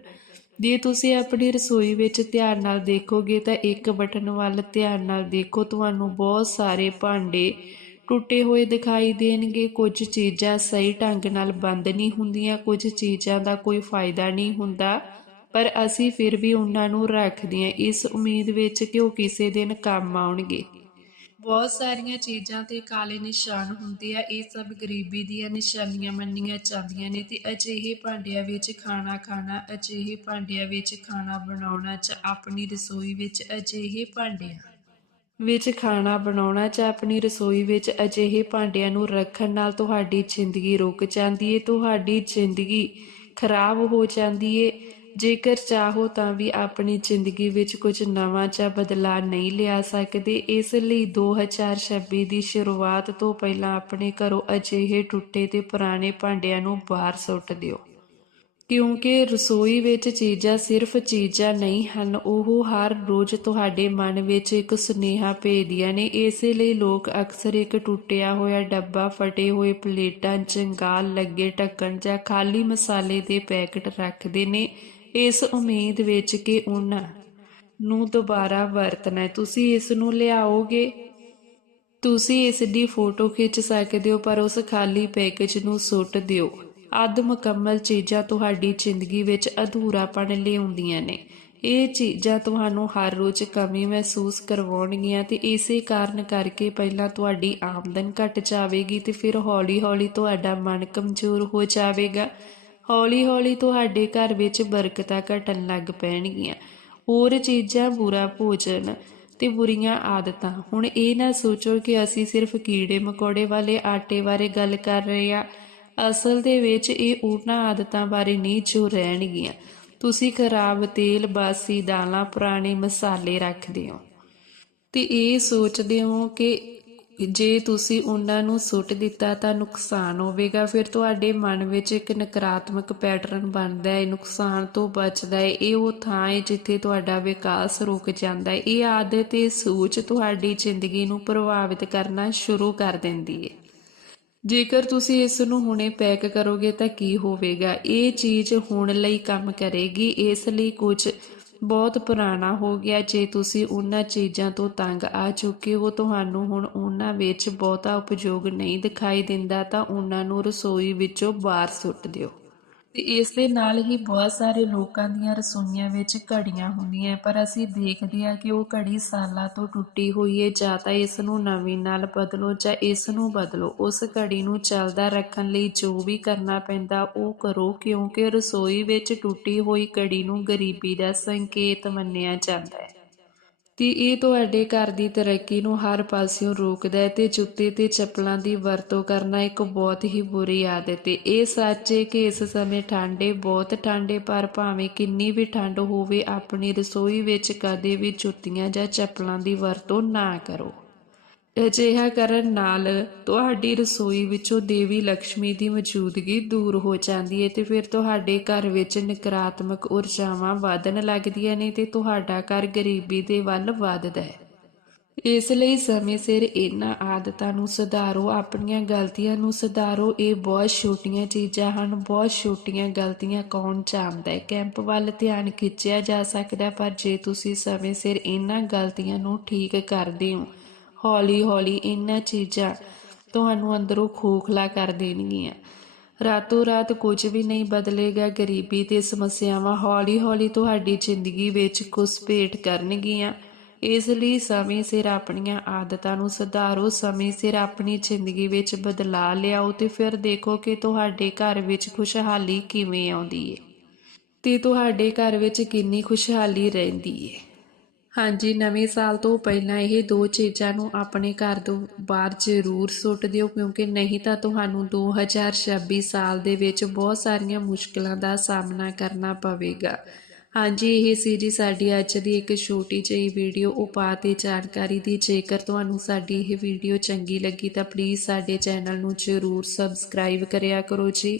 ਜੇ ਤੁਸੀਂ ਆਪਣੀ ਰਸੋਈ ਵਿੱਚ ਧਿਆਨ ਨਾਲ ਦੇਖੋਗੇ ਤਾਂ ਇੱਕ ਬਟਨ ਵੱਲ ਧਿਆਨ ਨਾਲ ਦੇਖੋ, ਤੁਹਾਨੂੰ ਬਹੁਤ ਸਾਰੇ ਭਾਂਡੇ ਟੁੱਟੇ ਹੋਏ ਦਿਖਾਈ ਦੇਣਗੇ। ਕੁਝ ਚੀਜ਼ਾਂ ਸਹੀ ਢੰਗ ਨਾਲ ਬੰਦ ਨਹੀਂ ਹੁੰਦੀਆਂ, ਕੁਝ ਚੀਜ਼ਾਂ ਦਾ ਕੋਈ ਫਾਇਦਾ ਨਹੀਂ ਹੁੰਦਾ। ਪਰ ਅਸੀਂ ਫਿਰ ਵੀ ਉਹਨਾਂ ਨੂੰ ਰੱਖਦੇ ਹਾਂ। ਇਸ ਉਮੀਦ ਵਿੱਚ ਕਿ ਉਹ ਕਿਸੇ ਦਿਨ ਕੰਮ ਆਉਣਗੇ? ਬਹੁਤ ਸਾਰੀਆਂ ਚੀਜ਼ਾਂ ਤੇ ਕਾਲੇ ਨਿਸ਼ਾਨ ਹੁੰਦੇ ਆ, ਇਹ ਸਭ ਗਰੀਬੀ ਦੀਆਂ ਨਿਸ਼ਾਨੀਆਂ ਮੰਨੀਆਂ ਜਾਂਦੀਆਂ ਨੇ ਤੇ ਅਜਿਹੇ ਭਾਂਡਿਆਂ ਵਿੱਚ ਖਾਣਾ ਖਾਣਾ, ਅਜਿਹੇ ਭਾਂਡਿਆਂ ਵਿੱਚ ਖਾਣਾ ਬਣਾਉਣਾ ਚ ਆਪਣੀ ਰਸੋਈ ਵਿੱਚ ਅਜਿਹੇ ਭਾਂਡਿਆਂ ਵਿੱਚ ਖਾਣਾ ਬਣਾਉਣਾ ਜਾਂ ਆਪਣੀ ਰਸੋਈ ਵਿੱਚ ਅਜਿਹੇ ਭਾਂਡਿਆਂ ਨੂੰ ਰੱਖਣ ਨਾਲ ਤੁਹਾਡੀ ਜ਼ਿੰਦਗੀ ਰੁਕ ਜਾਂਦੀ ਏ, ਤੁਹਾਡੀ ਜ਼ਿੰਦਗੀ ਖਰਾਬ ਹੋ ਜਾਂਦੀ ਏ। ਜੇਕਰ ਚਾਹੋ ਤਾਂ ਵੀ ਆਪਣੀ ਜ਼ਿੰਦਗੀ ਵਿੱਚ ਕੁਝ ਨਵਾਂ ਜਾਂ ਬਦਲਾਅ ਨਹੀਂ ਲਿਆ ਸਕਦੇ, ਇਸ ਲਈ 2026 ਦੀ ਸ਼ੁਰੂਆਤ ਤੋਂ ਪਹਿਲਾਂ ਆਪਣੇ ਘਰੋਂ ਅਜਿਹੇ ਟੁੱਟੇ ਤੇ ਪੁਰਾਣੇ ਭਾਂਡਿਆਂ ਨੂੰ ਬਾਹਰ ਸੁੱਟ ਦਿਓ। ਕਿਉਂਕਿ ਰਸੋਈ ਵਿੱਚ ਚੀਜ਼ਾਂ ਸਿਰਫ ਚੀਜ਼ਾਂ ਨਹੀਂ ਹਨ, ਉਹ ਹਰ ਰੋਜ਼ ਤੁਹਾਡੇ ਮਨ ਵਿੱਚ ਇੱਕ ਸੁਨੇਹਾ ਭੇਜਦੀਆਂ ਨੇ। ਇਸੇ ਲਈ ਲੋਕ ਅਕਸਰ ਇੱਕ ਟੁੱਟਿਆ ਹੋਇਆ ਡੱਬਾ, ਫਟੇ ਹੋਏ ਪਲੇਟਾਂ, ਚੰਗਾਲ, ਲੱਗੇ ਢੱਕਣ ਜਾਂ ਖਾਲੀ ਮਸਾਲੇ ਦੇ ਪੈਕਟ ਰੱਖਦੇ ਨੇ। ਇਸ ਉਮੀਦ ਵਿੱਚ ਕਿ ਉਹਨਾਂ ਨੂੰ ਦੁਬਾਰਾ ਵਰਤਣਾ ਤੁਸੀਂ ਇਸ ਨੂੰ ਲਿਆਓਗੇ? ਤੁਸੀਂ ਇਸ ਦੀ ਫੋਟੋ ਖਿੱਚ ਸਕਦੇ ਹੋ, ਪਰ ਉਸ ਖਾਲੀ ਪੈਕੇਜ ਨੂੰ ਸੁੱਟ ਦਿਓ। ਅੱਧ ਮੁਕੰਮਲ ਚੀਜ਼ਾਂ ਤੁਹਾਡੀ ਜ਼ਿੰਦਗੀ ਵਿੱਚ ਅਧੂਰਾਪਣ ਲਿਆਉਂਦੀਆਂ ਨੇ। ਇਹ ਚੀਜ਼ਾਂ ਤੁਹਾਨੂੰ ਹਰ ਰੋਜ਼ ਕਮੀ ਮਹਿਸੂਸ ਕਰਵਾਉਣਗੀਆਂ ਤੇ ਇਸੇ ਕਾਰਨ ਕਰਕੇ ਪਹਿਲਾਂ ਤੁਹਾਡੀ ਆਮਦਨ ਘਟ ਜਾਵੇਗੀ ਤੇ ਫਿਰ ਹੌਲੀ-ਹੌਲੀ ਤੁਹਾਡਾ ਮਨ ਕਮਜ਼ੋਰ ਹੋ ਜਾਵੇਗਾ। ਹੌਲੀ-ਹੌਲੀ ਤੁਹਾਡੇ ਘਰ ਵਿੱਚ ਬਰਕਤਾਂ ਘਟਣ ਲੱਗ ਪੈਣਗੀਆਂ। ਹੋਰ ਚੀਜ਼ਾਂ ਬੁਰਾ ਭੋਜਨ ਤੇ ਬੁਰੀਆਂ ਆਦਤਾਂ। ਹੁਣ ਇਹ ਨਾ ਸੋਚੋ ਕਿ ਅਸੀਂ ਸਿਰਫ ਕੀੜੇ ਮਕੌੜੇ ਵਾਲੇ ਆਟੇ ਬਾਰੇ ਗੱਲ ਕਰ ਰਹੇ ਹਾਂ। ਅਸਲ ਦੇ ਵਿੱਚ ਇਹ ਉਹਨਾਂ ਆਦਤਾਂ ਬਾਰੇ ਨਹੀਂ ਜੋ ਰਹਿਣਗੀਆਂ। ਤੁਸੀਂ ਖਰਾਬ ਤੇਲ, ਬਾਸੀ ਦਾਲਾਂ, ਪੁਰਾਣੇ ਮਸਾਲੇ ਰੱਖਦੇ ਹੋ। ਤੇ ਇਹ ਸੋਚਦੇ ਹੋ ਕਿ ਜੇ ਤੁਸੀਂ ਉਹਨਾਂ ਨੂੰ ਸੁੱਟ ਦਿੱਤਾ ਤਾਂ ਨੁਕਸਾਨ ਹੋਵੇਗਾ। ਫਿਰ ਤੁਹਾਡੇ ਮਨ ਵਿੱਚ ਇੱਕ ਨਕਾਰਾਤਮਕ ਪੈਟਰਨ ਬਣਦਾ ਹੈ। ਨੁਕਸਾਨ ਤੋਂ ਬਚਦਾ ਹੈ। ਇਹ ਉਹ ਥਾਂ ਹੈ ਜਿੱਥੇ ਤੁਹਾਡਾ ਵਿਕਾਸ ਰੁਕ ਜਾਂਦਾ ਹੈ। ਇਹ ਆਦਤ ਤੇ ਸੋਚ ਤੁਹਾਡੀ ਜ਼ਿੰਦਗੀ ਨੂੰ ਪ੍ਰਭਾਵਿਤ ਕਰਨਾ ਸ਼ੁਰੂ ਕਰ ਦਿੰਦੀ ਹੈ। ਜੇਕਰ ਤੁਸੀਂ ਇਸ ਨੂੰ ਹੁਣੇ ਪੈਕ ਕਰੋਗੇ ਤਾਂ ਕੀ ਹੋਵੇਗਾ? ਇਹ ਚੀਜ਼ ਹੁਣ ਲਈ ਕੰਮ ਕਰੇਗੀ। ਇਸ ਲਈ ਕੁਝ ਬਹੁਤ ਪੁਰਾਣਾ ਹੋ ਗਿਆ। ਜੇ ਤੁਸੀਂ ਉਹਨਾਂ ਚੀਜ਼ਾਂ ਤੋਂ ਤੰਗ ਆ ਚੁੱਕੇ ਹੋ, ਤੁਹਾਨੂੰ ਹੁਣ ਉਹਨਾਂ ਵਿੱਚ ਬਹੁਤਾ ਉਪਯੋਗ ਨਹੀਂ ਦਿਖਾਈ ਦਿੰਦਾ ਤਾਂ ਉਹਨਾਂ ਨੂੰ ਰਸੋਈ ਵਿੱਚੋਂ ਬਾਹਰ ਸੁੱਟ ਦਿਓ। ਤੇ ਇਸ ਦੇ ਨਾਲ ਹੀ ਬਹੁਤ ਸਾਰੇ ਲੋਕਾਂ ਦੀਆਂ ਰਸੋਈਆਂ ਵਿੱਚ ਘੜੀਆਂ ਹੁੰਦੀਆਂ ਪਰ ਅਸੀਂ ਦੇਖਦੇ ਹਾਂ ਕਿ ਉਹ ਘੜੀ ਸਾਲਾਂ ਤੋਂ ਟੁੱਟੀ ਹੋਈ ਹੈ। ਜਾਂ ਤਾਂ ਇਸ ਨੂੰ ਨਵੀਂ ਨਾਲ ਬਦਲੋ ਜਾਂ ਇਸ ਨੂੰ ਬਦਲੋ। ਉਸ ਘੜੀ ਨੂੰ ਚੱਲਦਾ ਰੱਖਣ ਲਈ ਜੋ ਵੀ ਕਰਨਾ ਪੈਂਦਾ ਉਹ ਕਰੋ। ਕਿਉਂਕਿ ਰਸੋਈ ਵਿੱਚ ਟੁੱਟੀ ਹੋਈ ਘੜੀ ਨੂੰ ਗਰੀਬੀ ਦਾ ਸੰਕੇਤ ਮੰਨਿਆ ਜਾਂਦਾ ਹੈ। ਤੇ ਇਹ ਤੁਹਾਡੇ ਘਰ ਦੀ ਤਰੱਕੀ ਨੂੰ ਹਰ ਪਾਸਿਓਂ ਰੋਕਦਾ ਹੈ ਤੇ ਜੁੱਤੇ ਤੇ ਚੱਪਲਾਂ ਦੀ ਵਰਤੋਂ ਕਰਨਾ ਇੱਕ ਬਹੁਤ ਹੀ ਬੁਰੀ ਆਦਤ ਹੈ। ਇਹ ਸੱਚ ਹੈ ਕਿ ਇਸ ਸਮੇਂ ਠੰਡੇ, ਬਹੁਤ ਠੰਡੇ, ਪਰ ਭਾਵੇਂ ਕਿੰਨੀ ਵੀ ਠੰਡ ਹੋਵੇ, ਆਪਣੀ ਰਸੋਈ ਵਿੱਚ ਕਦੇ ਵੀ ਜੁੱਤੀਆਂ ਜਾਂ ਚੱਪਲਾਂ ਦੀ ਵਰਤੋਂ ਨਾ ਕਰੋ। ਅਜਿਹਾ ਕਰਨ ਨਾਲ ਤੁਹਾਡੀ ਰਸੋਈ ਵਿੱਚੋਂ ਦੇਵੀ ਲక్ష్ਮੀ ਦੀ ਮੌਜੂਦਗੀ ਦੂਰ ਹੋ ਜਾਂਦੀ ਹੈ ਤੇ ਫਿਰ ਤੁਹਾਡੇ ਘਰ ਵਿੱਚ ਨਕਾਰਾਤਮਕ ਊਰਜਾਵਾਂ ਵਧਣ ਲੱਗਦੀਆਂ ਨੇ ਤੇ ਤੁਹਾਡਾ ਘਰ ਗਰੀਬੀ ਦੇ ਵੱਲ ਵੱਧਦਾ ਹੈ। ਇਸ ਲਈ ਸਮੇਂ ਸਿਰ ਇਹਨਾਂ ਆਦਤਾਂ ਨੂੰ ਸੁਧਾਰੋ, ਆਪਣੀਆਂ ਗਲਤੀਆਂ ਨੂੰ ਸੁਧਾਰੋ। ਇਹ ਬਹੁਤ ਛੋਟੀਆਂ ਚੀਜ਼ਾਂ ਹਨ, ਬਹੁਤ ਛੋਟੀਆਂ ਗਲਤੀਆਂ ਕੌਣ ਜਾਣਦਾ ਹੈ? ਕੈਂਪ ਵੱਲ ਧਿਆਨ ਖਿੱਚਿਆ ਜਾ ਸਕਦਾ ਪਰ ਜੇ ਤੁਸੀਂ ਸਮੇਂ ਸਿਰ ਇਹਨਾਂ ਗਲਤੀਆਂ ਨੂੰ ਠੀਕ ਕਰਦੇ ਹੋ ਹੌਲੀ ਹੌਲੀ ਇਹਨਾਂ ਚੀਜ਼ਾਂ ਤੁਹਾਨੂੰ ਅੰਦਰੋਂ ਖੋਖਲਾ ਕਰ ਦੇਣਗੀਆਂ। ਰਾਤੋਂ ਰਾਤ ਕੁਝ ਵੀ ਨਹੀਂ ਬਦਲੇਗਾ, ਗਰੀਬੀ ਤੇ ਸਮੱਸਿਆਵਾਂ ਹੌਲੀ ਹੌਲੀ ਤੁਹਾਡੀ ਜ਼ਿੰਦਗੀ ਵਿੱਚ ਘੁਸਪੇਟ ਕਰਨਗੀਆਂ। ਇਸ ਲਈ ਸਮੇਂ ਸਿਰ ਆਪਣੀਆਂ ਆਦਤਾਂ ਨੂੰ ਸੁਧਾਰੋ, ਸਮੇਂ ਸਿਰ ਆਪਣੀ ਜ਼ਿੰਦਗੀ ਵਿੱਚ ਬਦਲਾਅ ਲਿਆਓ ਤੇ ਫਿਰ ਦੇਖੋ ਕਿ ਤੁਹਾਡੇ ਘਰ ਵਿੱਚ ਖੁਸ਼ਹਾਲੀ ਕਿਵੇਂ ਆਉਂਦੀ ਹੈ ਤੇ ਤੁਹਾਡੇ ਘਰ ਵਿੱਚ ਕਿੰਨੀ ਖੁਸ਼ਹਾਲੀ ਰਹਿੰਦੀ ਹੈ ਹਾਂਜੀ, ਨਵੇਂ ਸਾਲ ਤੋਂ ਪਹਿਲਾਂ ਇਹ ਦੋ ਚੀਜ਼ਾਂ ਨੂੰ ਆਪਣੇ ਘਰ ਤੋਂ ਬਾਹਰ ਜ਼ਰੂਰ ਸੁੱਟ ਦਿਓ, ਕਿਉਂਕਿ ਨਹੀਂ ਤਾਂ ਤੁਹਾਨੂੰ 2026 ਸਾਲ ਦੇ ਵਿੱਚ ਬਹੁਤ ਸਾਰੀਆਂ ਮੁਸ਼ਕਲਾਂ ਦਾ ਸਾਹਮਣਾ ਕਰਨਾ ਪਵੇਗਾ। ਹਾਂਜੀ, ਇਹ ਸੀ ਜੀ ਸਾਡੀ ਅੱਜ ਦੀ ਇੱਕ ਛੋਟੀ ਜਿਹੀ ਵੀਡੀਓ। ਉਪਾਅ ਤੇ ਜਾਣਕਾਰੀ ਦੀ, ਜੇਕਰ ਤੁਹਾਨੂੰ ਸਾਡੀ ਇਹ ਵੀਡੀਓ ਚੰਗੀ ਲੱਗੀ ਤਾਂ ਪਲੀਜ਼ ਸਾਡੇ ਚੈਨਲ ਨੂੰ ਜ਼ਰੂਰ ਸਬਸਕ੍ਰਾਈਬ ਕਰਿਆ ਕਰੋ ਜੀ।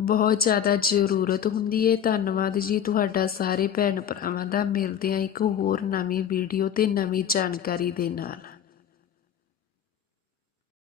ਬਹੁਤ ਜ਼ਿਆਦਾ ਜ਼ਰੂਰਤ ਹੁੰਦੀ ਹੈ ਧੰਨਵਾਦ ਜੀ ਤੁਹਾਡਾ ਸਾਰੇ ਭੈਣ ਭਰਾਵਾਂ ਦਾ। ਮਿਲਦੇ ਆ ਇੱਕ ਹੋਰ ਨਵੀਂ ਵੀਡੀਓ ਤੇ ਨਵੀਂ ਜਾਣਕਾਰੀ ਦੇ ਨਾਲ।